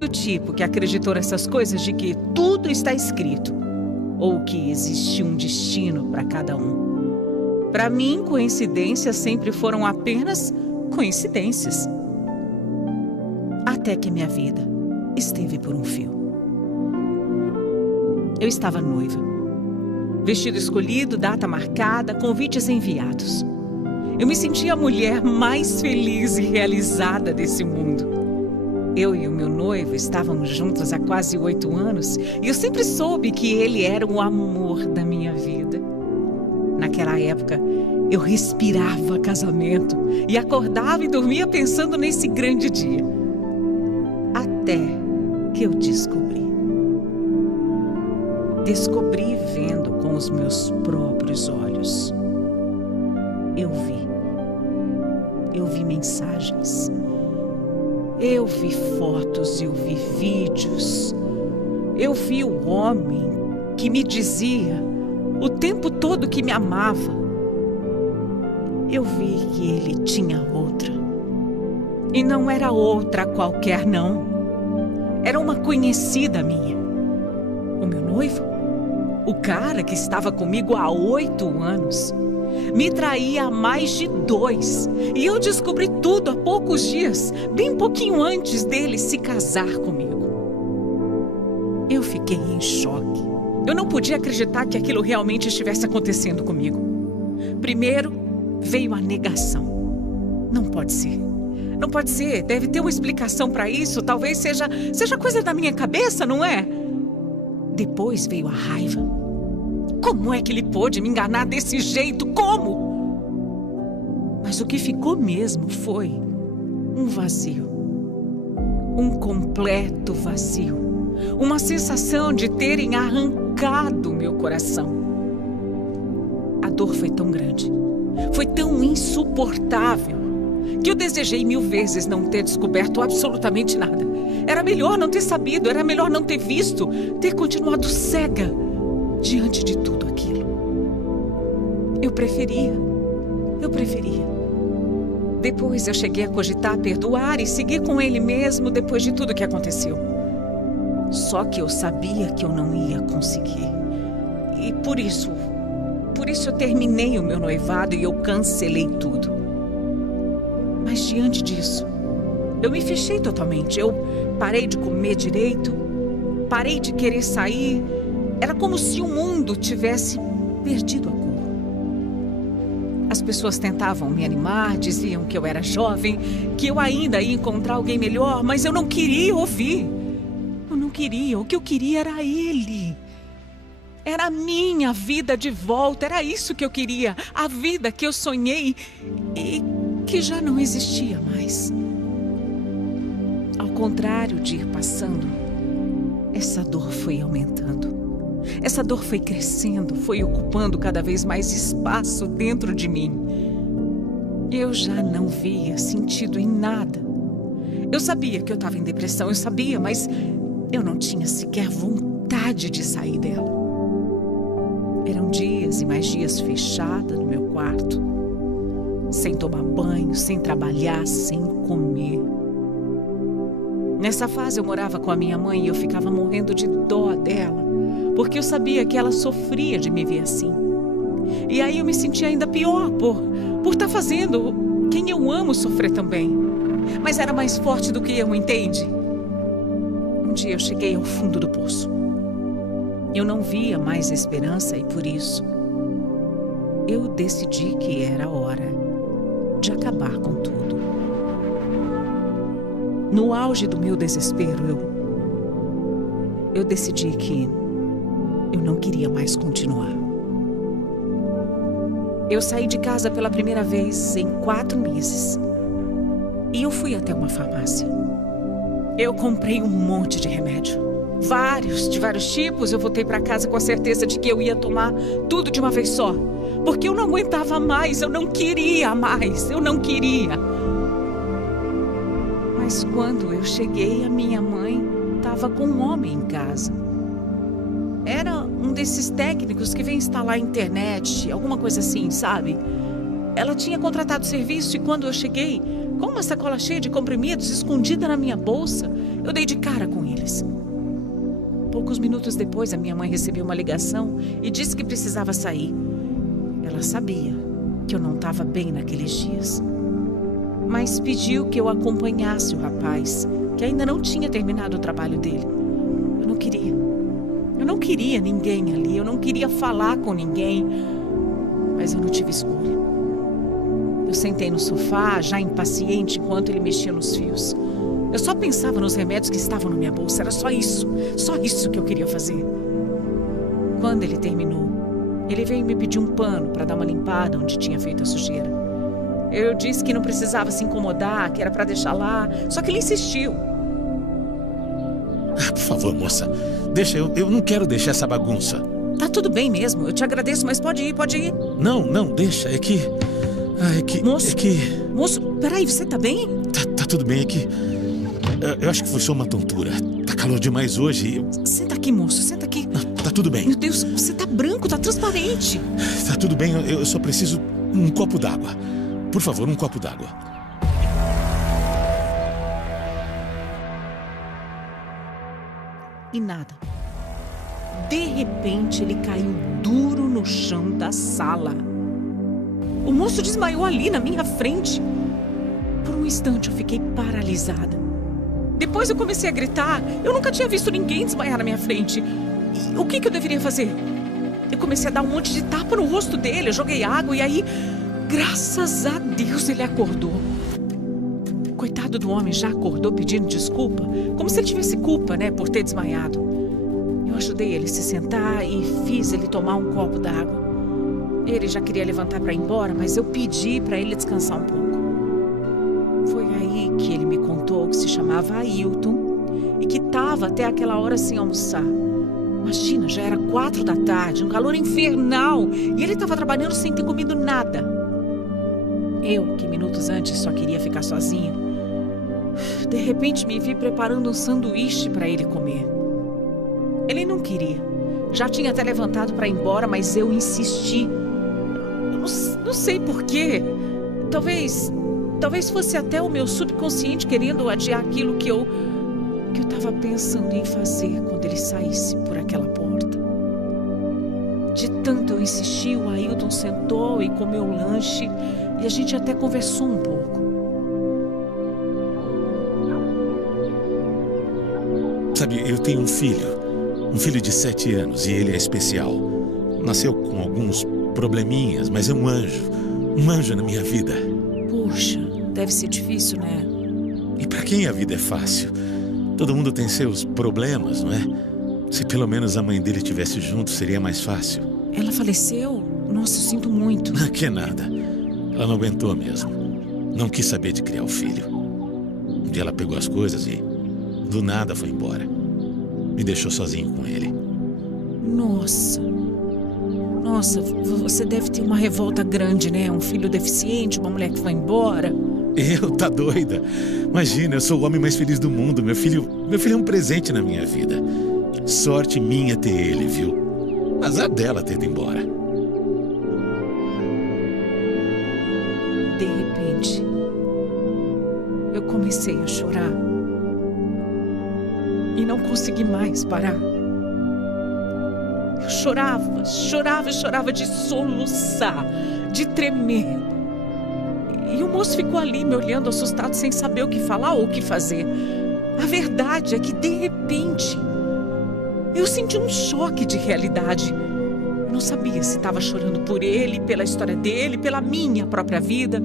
Do tipo que acreditou nessas coisas de que tudo está escrito, ou que existe um destino para cada um. Para mim, coincidências sempre foram apenas coincidências. Até que minha vida esteve por um fio. Eu estava noiva. Vestido escolhido, data marcada, convites enviados. Eu me sentia a mulher mais feliz e realizada desse mundo. Eu e o meu noivo estávamos juntos há quase 8 anos e eu sempre soube que ele era o amor da minha vida. Naquela época, eu respirava casamento e acordava e dormia pensando nesse grande dia. Até que eu descobri. Descobri vendo com os meus próprios olhos. Eu vi mensagens. Eu vi fotos, eu vi vídeos. Eu vi o homem que me dizia o tempo todo que me amava. Eu vi que ele tinha outra. E não era outra qualquer, não. Era uma conhecida minha. O meu noivo, o cara que estava comigo há 8 anos, me traía há mais de 2. E eu descobri tudo há poucos dias, bem pouquinho antes dele se casar comigo. Eu fiquei em choque. Eu não podia acreditar que aquilo realmente estivesse acontecendo comigo. Primeiro, veio a negação. Não pode ser. Não pode ser. Deve ter uma explicação para isso. Talvez seja coisa da minha cabeça, não é? Depois veio a raiva. Como é que ele pôde me enganar desse jeito? Como? Mas o que ficou mesmo foi um vazio. Um completo vazio. Uma sensação de terem arrancado meu coração. A dor foi tão grande, foi tão insuportável, que eu desejei 1000 vezes não ter descoberto absolutamente nada. Era melhor não ter sabido, era melhor não ter visto, ter continuado cega diante de tudo aquilo. Eu preferia. Depois eu cheguei a cogitar perdoar e seguir com ele mesmo depois de tudo que aconteceu. Só que eu sabia que eu não ia conseguir. E por isso eu terminei o meu noivado e eu cancelei tudo. Mas diante disso, eu me fechei totalmente. Eu parei de comer direito, parei de querer sair. Era como se o mundo tivesse perdido a cor. As pessoas tentavam me animar, diziam que eu era jovem, que eu ainda ia encontrar alguém melhor, mas eu não queria ouvir. Eu não queria. O que eu queria era ele. Era a minha vida de volta. Era isso que eu queria. A vida que eu sonhei e que já não existia mais. Ao contrário de ir passando, essa dor foi aumentando. Essa dor foi crescendo, foi ocupando cada vez mais espaço dentro de mim. Eu já não via sentido em nada. Eu sabia que eu estava em depressão, eu sabia, mas eu não tinha sequer vontade de sair dela. Eram dias e mais dias fechada no meu quarto, sem tomar banho, sem trabalhar, sem comer. Nessa fase eu morava com a minha mãe e eu ficava morrendo de dó dela, porque eu sabia que ela sofria de me ver assim. E aí eu me sentia ainda pior por estar fazendo quem eu amo sofrer também. Mas era mais forte do que eu, entende? Um dia eu cheguei ao fundo do poço. Eu não via mais esperança e por isso eu decidi que era hora de acabar com tudo. No auge do meu desespero, eu decidi que eu não queria mais continuar. Eu saí de casa pela primeira vez em 4 meses. E eu fui até uma farmácia. Eu comprei um monte de remédio. De vários tipos. Eu voltei para casa com a certeza de que eu ia tomar tudo de uma vez só. Porque eu não aguentava mais, eu não queria mais, eu não queria. Mas quando eu cheguei, a minha mãe estava com um homem em casa. Era um desses técnicos que vem instalar a internet, alguma coisa assim, sabe? Ela tinha contratado serviço e quando eu cheguei, com uma sacola cheia de comprimidos escondida na minha bolsa, eu dei de cara com eles. Poucos minutos depois, a minha mãe recebeu uma ligação e disse que precisava sair. Ela sabia que eu não estava bem naqueles dias, mas pediu que eu acompanhasse o rapaz, que ainda não tinha terminado o trabalho dele. Eu não queria. Eu não queria ninguém ali, eu não queria falar com ninguém, mas eu não tive escolha. Eu sentei no sofá, já impaciente, enquanto ele mexia nos fios. Eu só pensava nos remédios que estavam na minha bolsa, era só isso que eu queria fazer. Quando ele terminou, ele veio me pedir um pano para dar uma limpada onde tinha feito a sujeira. Eu disse que não precisava se incomodar, que era para deixar lá, só que ele insistiu. Por favor, moça, deixa, eu não quero deixar essa bagunça. Tá tudo bem mesmo, eu te agradeço, mas pode ir, pode ir. Não, deixa, é que... Moço, moço, peraí, você tá bem? Tá tudo bem, é que... Eu acho que foi só uma tontura. Tá calor demais hoje. Senta aqui, moço, senta aqui. Não, tá tudo bem. Meu Deus, você tá branco, tá transparente. Tá tudo bem, eu só preciso um copo d'água. Por favor, um copo d'água. E nada. De repente, ele caiu duro no chão da sala. O moço desmaiou ali na minha frente. Por um instante, eu fiquei paralisada. Depois eu comecei a gritar. Eu nunca tinha visto ninguém desmaiar na minha frente. E o que eu deveria fazer? Eu comecei a dar um monte de tapa no rosto dele. Eu joguei água e aí, graças a Deus, ele acordou. Coitado do homem, já acordou pedindo desculpa. Como se ele tivesse culpa, né, por ter desmaiado. Eu ajudei ele a se sentar e fiz ele tomar um copo d'água. Ele já queria levantar para ir embora, mas eu pedi para ele descansar um pouco. Foi aí que ele me contou que se chamava Ailton e que estava até aquela hora sem almoçar. Imagina, já era 4 da tarde, um calor infernal, e ele estava trabalhando sem ter comido nada. Eu, que minutos antes só queria ficar sozinha, de repente me vi preparando um sanduíche para ele comer. Ele não queria. Já tinha até levantado para ir embora, mas eu insisti. Não sei porquê. Talvez fosse até o meu subconsciente querendo adiar aquilo que eu estava pensando em fazer quando ele saísse por aquela porta. De tanto eu insistir, o Ailton sentou e comeu o lanche e a gente até conversou um pouco. Sabe, eu tenho um filho de 7 anos e ele é especial. Nasceu com alguns probleminhas, mas é um anjo na minha vida. Puxa, deve ser difícil, né? E pra quem a vida é fácil? Todo mundo tem seus problemas, não é? Se pelo menos a mãe dele estivesse junto, seria mais fácil. Ela faleceu? Nossa, eu sinto muito. Não, que nada. Ela não aguentou mesmo. Não quis saber de criar o filho. Um dia ela pegou as coisas e, do nada, foi embora. Me deixou sozinho com ele. Nossa, você deve ter uma revolta grande, né? Um filho deficiente, uma mulher que foi embora. Tá doida? Imagina, eu sou o homem mais feliz do mundo. Meu filho é um presente na minha vida. Sorte minha ter ele, viu? Azar dela ter ido embora. De repente, eu comecei a chorar. E não consegui mais parar. Eu chorava de soluçar, de tremer. E o moço ficou ali me olhando assustado, sem saber o que falar ou o que fazer. A verdade é que, de repente, eu senti um choque de realidade. Eu não sabia se estava chorando por ele, pela história dele, pela minha própria vida,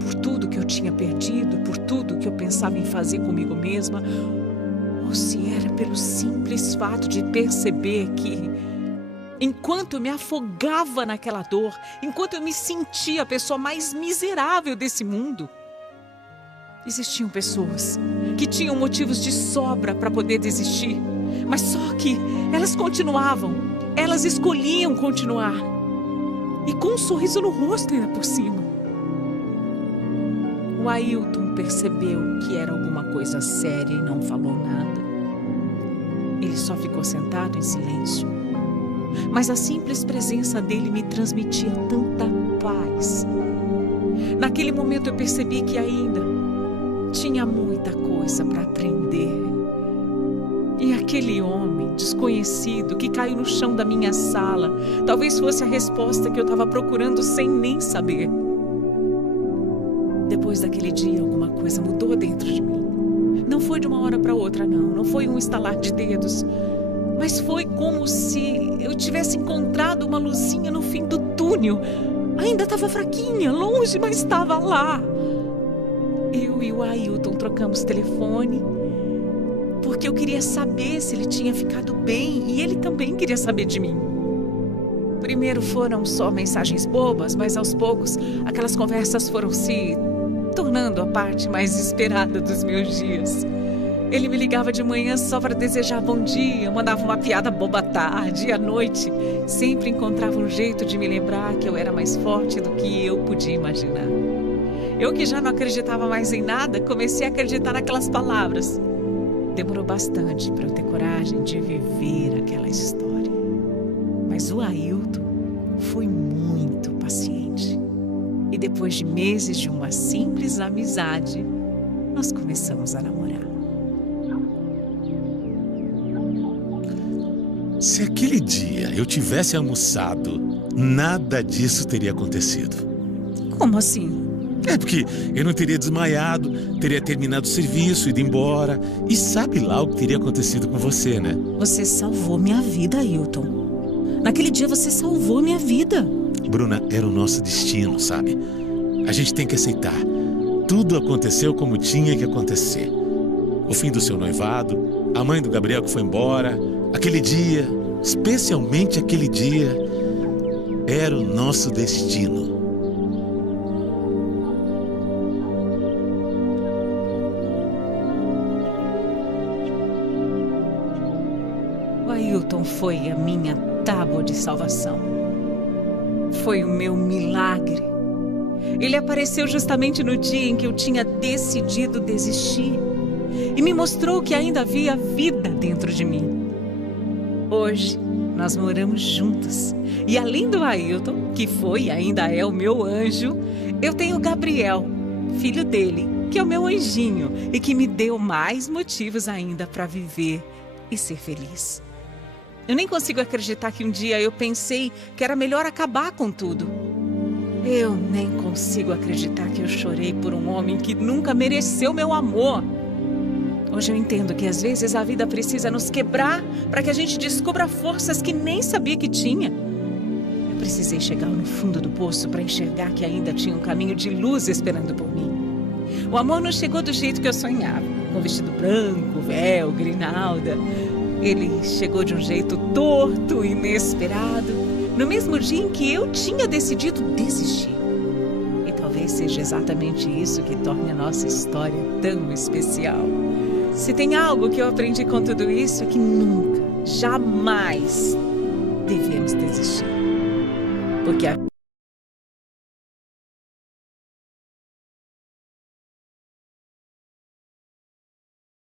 por tudo que eu tinha perdido, por tudo que eu pensava em fazer comigo mesma, ou se era pelo simples fato de perceber que, enquanto eu me afogava naquela dor, enquanto eu me sentia a pessoa mais miserável desse mundo, existiam pessoas que tinham motivos de sobra para poder desistir, mas só que elas continuavam, elas escolhiam continuar, e com um sorriso no rosto ainda por cima. O Ailton percebeu que era alguma coisa séria e não falou nada. Ele só ficou sentado em silêncio. Mas a simples presença dele me transmitia tanta paz. Naquele momento eu percebi que ainda tinha muita coisa para aprender. Aquele homem desconhecido que caiu no chão da minha sala talvez fosse a resposta que eu estava procurando sem nem saber. Depois daquele dia, alguma coisa mudou dentro de mim. Não foi de uma hora para outra, não foi um estalar de dedos, mas foi como se eu tivesse encontrado uma luzinha no fim do túnel. Ainda estava fraquinha, longe, mas estava lá. Eu e o Ailton trocamos telefone, porque eu queria saber se ele tinha ficado bem e ele também queria saber de mim. Primeiro foram só mensagens bobas, mas aos poucos aquelas conversas foram se tornando a parte mais esperada dos meus dias. Ele me ligava de manhã só para desejar bom dia, mandava uma piada boba à tarde e à noite. Sempre encontrava um jeito de me lembrar que eu era mais forte do que eu podia imaginar. Eu, que já não acreditava mais em nada, comecei a acreditar naquelas palavras. Demorou bastante para eu ter coragem de viver aquela história. Mas o Ailton foi muito paciente. E depois de meses de uma simples amizade, nós começamos a namorar. Se aquele dia eu tivesse almoçado, nada disso teria acontecido. Como assim? É porque eu não teria desmaiado, teria terminado o serviço, ido embora. E sabe lá o que teria acontecido com você, né? Você salvou minha vida, Ailton. Naquele dia você salvou minha vida. Bruna, era o nosso destino, sabe? A gente tem que aceitar. Tudo aconteceu como tinha que acontecer. O fim do seu noivado, a mãe do Gabriel que foi embora, aquele dia, especialmente aquele dia, era o nosso destino. O Ailton foi a minha tábua de salvação. Foi o meu milagre. Ele apareceu justamente no dia em que eu tinha decidido desistir e me mostrou que ainda havia vida dentro de mim. Hoje, nós moramos juntos. E além do Ailton, que foi e ainda é o meu anjo, eu tenho o Gabriel, filho dele, que é o meu anjinho e que me deu mais motivos ainda para viver e ser feliz. Eu nem consigo acreditar que um dia eu pensei que era melhor acabar com tudo. Eu nem consigo acreditar que eu chorei por um homem que nunca mereceu meu amor. Hoje eu entendo que às vezes a vida precisa nos quebrar para que a gente descubra forças que nem sabia que tinha. Eu precisei chegar no fundo do poço para enxergar que ainda tinha um caminho de luz esperando por mim. O amor não chegou do jeito que eu sonhava, com vestido branco, véu, grinalda. Ele chegou de um jeito torto, inesperado, no mesmo dia em que eu tinha decidido desistir. E talvez seja exatamente isso que torne a nossa história tão especial. Se tem algo que eu aprendi com tudo isso é que nunca, jamais devemos desistir. Porque a